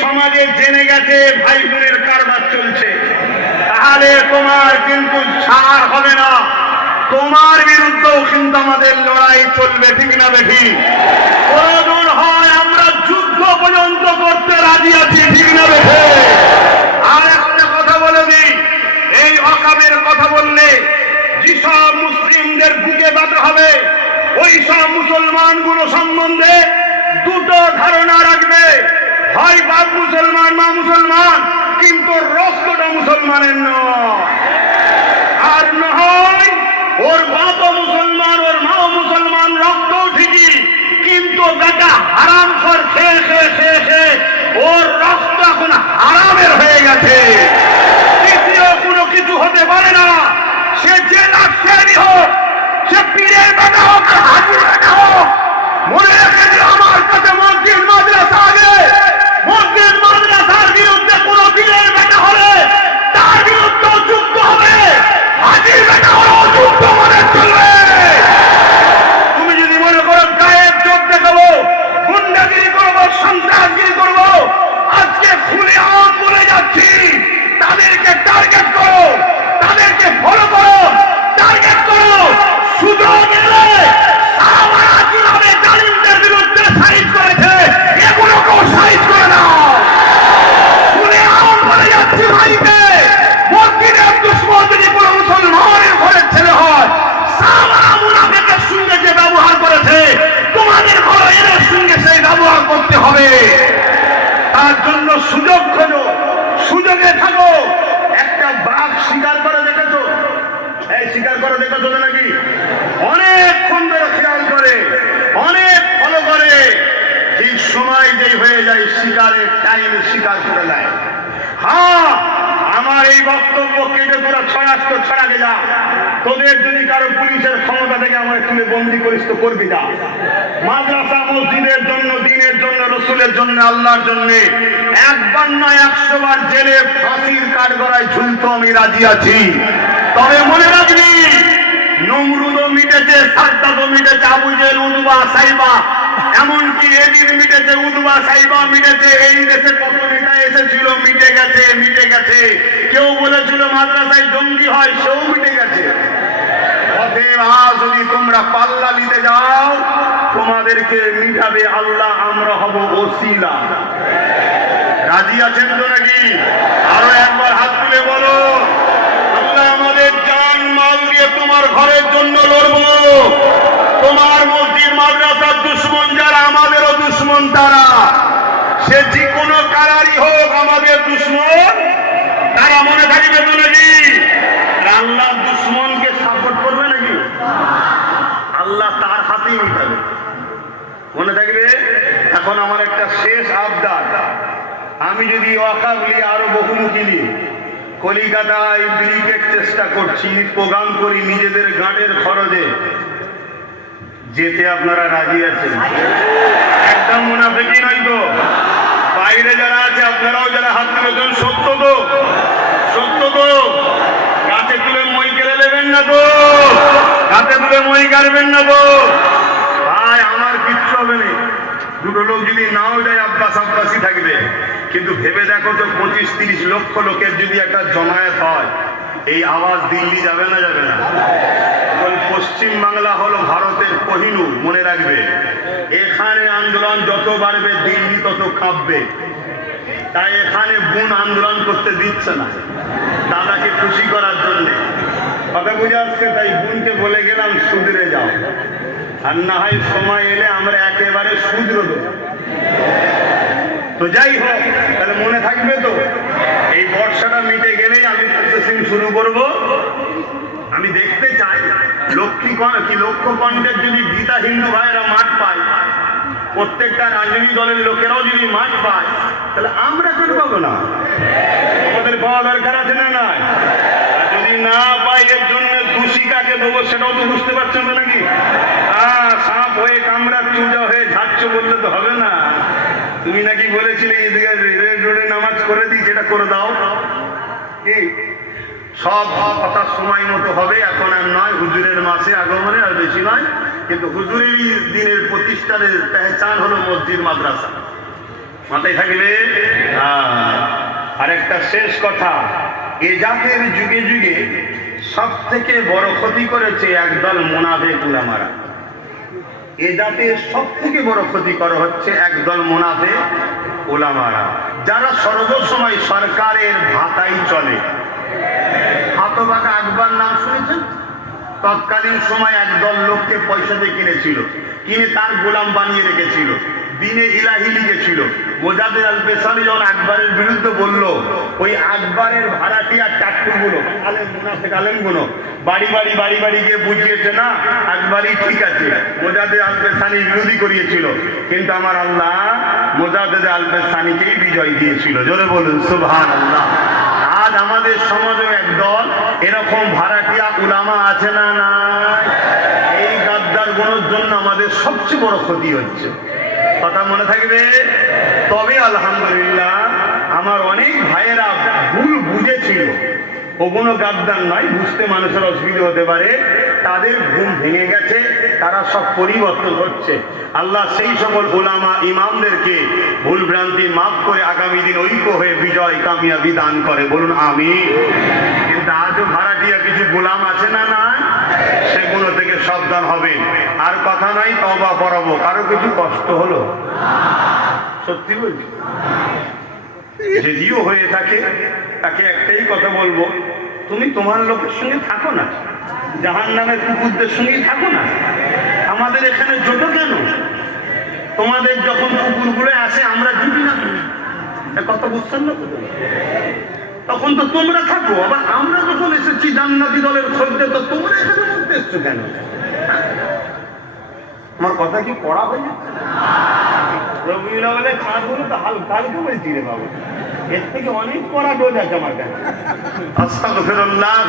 সমাজে জেনে গেছে ভাই বোনের কারবার চলছে, তাহলে তোমার কিন্তু ছাড় হবে না, তোমার বিরুদ্ধেও কিন্তু আমাদের লড়াই চলবে, ঠিক না বেঠি? প্রয়োজন হয় আমরা যুদ্ধ পর্যন্ত করতে রাজি আছি, ঠিক না বেঠি? আর একটা কথা বলে দিই, এই ওয়াকাবের কথা বললে যেসব মুসলিমদের বুকে ব্যথা হবে, ওই সব মুসলমানগুলো সম্বন্ধে দুটো ধারণা রাখবে, হয় বাপ মুসলমান মা মুসলমান, কিন্তু রক্তটা মুসলমানের নয়, আর নয় ওর বাপও মুসলমান ওর মাও মুসলমান, রক্তও ঠিকই, কিন্তু বেটা হারাম খোর খেয়ে খেয়ে খেয়ে খেয়ে ওর রক্ত এখন হারামের হয়ে গেছে। তৃতীয় কোনো কিছু হতে পারে না, সে যে লাখেরই হোক, সে পীরের বেটা হোক, হাজির বেটা হোক, মনে রেখে দিও আমার কাছে মসজিদ মাদ্রাসা আগে, মসজিদ মাদ্রাসার বিরুদ্ধে কোনো পীরের বেটা হলে তার বিরুদ্ধে যুদ্ধ হবে, হাজির বেটা হলেও যুদ্ধ মনে চলবে। তুমি যদি মনে করো গায়ের চোখ দেখাবো, গুন্ডাগিরি করবো, সন্ত্রাসগিরি করবো, আজকে খুলে আম বলে যাচ্ছি, তাদেরকে টার্গেট করো, তাদেরকে ফলো করো, টার্গেট করো, সুযোগ এলে সারা কিভাবে জালিমদের বিরুদ্ধে সাইজ করেছে এগুলোকেও সাইজ করে নাও। খুলে আম বলে যাচ্ছি ভাইকে, মসজিদের দুশমন যদি কোনো মুসলমানের ঘরের ছেলে হয়, সারা মুনাফিকের সঙ্গে যে ব্যবহার করেছে তোমাদের ঘরে এর সঙ্গে সেই ব্যবহার করতে হবে। তার জন্য সুযোগ খোঁজো, সুযোগে থাকো। একটা বাঘ শিকার করে দেখেছো? এই শিকার করে দেখেছো নাকি? অনেকক্ষণ ধরে খেয়াল করে, অনেক ফলো করে, এই সময় যেই হয়ে যায় শিকারের টাইমে শিকার করে নেয়। হ্যাঁ, আমার এই বক্তব্যকে যে তোরা ছড়াস তো ছড়াকে যা, তোদের যদি কারো পুলিশের ক্ষমতা থেকে আমার তুলে বন্দি করিস তো করবি না। মাদ্রাসা মসজিদের জন্য, দিনের জন্য, রসুলের জন্য, আল্লাহর জন্য একবার না 100 বার জেলে ফাঁসির কাঠগড়ায় ঝুলতো আমি রাজি আছি। তবে মনে রাখবি, নমরুদও মিটেছে, সাদ্দাতও মিটেছে, আবু জেহেল, উতবা, সাইবা, এমনকি এদিন মিটেছে, উতবা সাইবা মিটেছে। এই দেশে কত নেতা এসেছিল, মিটে গেছে, মিটে গেছে। কেউ বলেছিল মাদ্রাসায় জঙ্গি হয়, সেও মিটে গেছে। অতএব আজ যদি তোমরা পাল্লা নিতে যাও, তোমাদেরকে মিটাবে আল্লাহ, আমরা হব ওসিলা। রাজি আছেন তো নাকি? আরো একবার হাত তুলে বলো, আল্লাহ আমাদের জান মাল দিয়ে তোমার ঘরের জন্য লড়বো। তোমার মসজিদ মাদ্রাসার দুশ্মন যারা, আমাদেরও দুশ্মন তারা, সে যে কোনো কালারই হোক আমাদের দুশ্মন তারা, মনে থাকবে তো নাকি? আল্লাহ দুশ্মনকে সাপোর্ট করবে নাকি? আল্লাহ তার হাতেই মিটাবে, মনে থাকবে। এখন আমার একটা শেষ আবদার, আমি যদি ওয়াকাব নিয়ে আরো বহুমুখী নিয়ে কলিকাতায় ব্রিগেড চেষ্টা করছি, প্রোগ্রাম করি নিজেদের গানের খরচে, যেতে আপনারা রাজি আছেন? একদম মুনাফিকি নয় তো? বাইরে যারা আছে আপনারাও যারা হাত তুলেছেন, সত্য তো? সত্য তো? গাছে তুলে মই কেড়ে নেবেন না তো? গাছে তুলে মই কাটবেন না তো? ভাই আমার কিচ্ছু হবে না, দুটো লোক যদি নাও যায় আব্বাস আব্বাসই থাকবে। কিন্তু ভেবে দেখো তো, 25-30 লক্ষ লোকের যদি একটা জমায়েত হয়, এই আওয়াজ দিল্লি যাবে না? যাবে না? পশ্চিম বাংলা হলো ভারতের কোহিনূর, মনে রাখবে। এখানে আন্দোলন যত বাড়বে দিল্লি তত কাঁপবে। তাই এখানে বোন আন্দোলন করতে দিচ্ছে না, দাদাকে খুশি করার জন্য। কথা বুঝে আসছে? তাই বোনকে বলে গেলাম সুধরে যাও, আর না হয় সময় এলে আমরা একেবারে শুধরে দেবো। তো যাই হোক, তাহলে মনে থাকবে তো, এই বর্ষাটা মিটে গেলেই আমি প্রসেসিং শুরু করব। আমি দেখতে চাই লক্ষ্যকণ্ঠের যদি গীতা হিন্দু ভাইয়েরা মাঠ পায়, প্রত্যেকটা রাজনৈতিক দলের লোকেরাও যদি মাঠ পায়, তাহলে আমরা কেন পাবো না? আমাদের পাওয়া দরকার আছে না? নয়? যদি না পাই, এর জন্য দোষী কাকে দেবো সেটাও তো বুঝতে পারছেন তো নাকি? সাপ হয়ে কামড়া চুজা হয়ে ঝাড়ছ বললে তো হবে না। তুমি নাকি বলেছিলে এদিকে রেড রোডে নামাজ করে দিই, সেটা করে দাও। কি সব কথা সময় মতো হবে, এখন আর নয়, হুজুরের মাসে আগমনে আর বেশি নয়। কিন্তু হুজুরের দিনের প্রতিষ্ঠানের পেহচান হলো মসজিদ মাদ্রাসা। মাথায় থাকবে। আর একটা শেষ কথা, এ জাতের যুগে যুগে সব থেকে বড় ক্ষতি করেছে একদল মুনাফিক উলামারা। এ জাতের সব থেকে বড় ক্ষতিকর হচ্ছে একদল মুনাফিক উলামারা, যারা সর্বসময় সরকারের ভাতাই চলে। হতভাগা আকবর নাম শুনেছেন? তৎকালীন সময় একদল লোককে পয়সা দিয়ে কিনেছিল, কিনে তার গোলাম বানিয়ে রেখেছিল, দিনে ইলাহি লিখেছিল। মোজাদ্দেদ আল পেশানি যখন আকবরের বিরুদ্ধে বলল, ওই আকবরের ভাড়াটিয়া টাট্টুগুলো আলেম মুনাফিক আলেমগুলো বাড়ি বাড়ি বাড়ি বাড়ি গিয়ে বুঝিয়েছে না আকবরই ঠিক আছে, মোজাদ্দেদ আল পেশানি বিরোধী করিয়েছিল, কিন্তু আমার আল্লাহ মোজাদ্দেদ আল পেশানিকেই বিজয় দিয়েছিল। জোরে বলুন সুবহানাল্লাহ। আজ আমাদের সমাজে একদল এরকম ভাড়াটিয়া উলামা আছে না? না, এই গাদ্দার গুলোর জন্য আমাদের সবচেয়ে বড় ক্ষতি হচ্ছে। কথা মনে থাকবে। তবে আলহামদুলিল্লাহ আমার অনেক ভাইয়েরা ভুল বুঝেছিল, ও কোনো গাদ্দার নয়, বুঝতে মানুষের অসুবিধা হতে পারে, তাদের ঘুম ভেঙে গেছে, তারা সব পরিবর্তন হচ্ছে। আল্লাহ সেই সকল উলামা ইমামদেরকে ভুল ভ্রান্তি মাফ করে আগামী দিন ঐক্য হয়ে বিজয় কামিয়াবি দান করে, বলুন আমিন। কিন্তু আজও ভাড়াটিয়া কিছু গোলাম আছে না? না, সেগুলো থেকে সাবধান হবেন। আর কথা নাই, তওবা পড়াবো। কারো কিছু কষ্ট হলো? সত্যি বলছি, যদিও হয়ে থাকে তাকে একটাই কথা বলবো, তুমি তোমার লোকের সঙ্গে থাকো না, জাহান্নামের কুকুরদের সঙ্গেই থাকো না। আমাদের এখানে জোট কেন? তোমাদের যখন কুকুরগুলো আসে আমরা জুটি না, কথা বুঝছেন না? তখন তো তোমরা থাকো, আবার আমরা যখন এসেছি জান্নাতি দলের খোঁজতে, তো তোমরা এখানে মধ্যে এসছো কেন? আমার কথা কি পড়া হয় না? রবিউল আউয়ালে কাজগুলো তো হালকা বলছি রে বাবু, এর থেকে অনেক পড়া ডোজ আছে আমার কাছে। আস্তাগফিরুল্লাহ।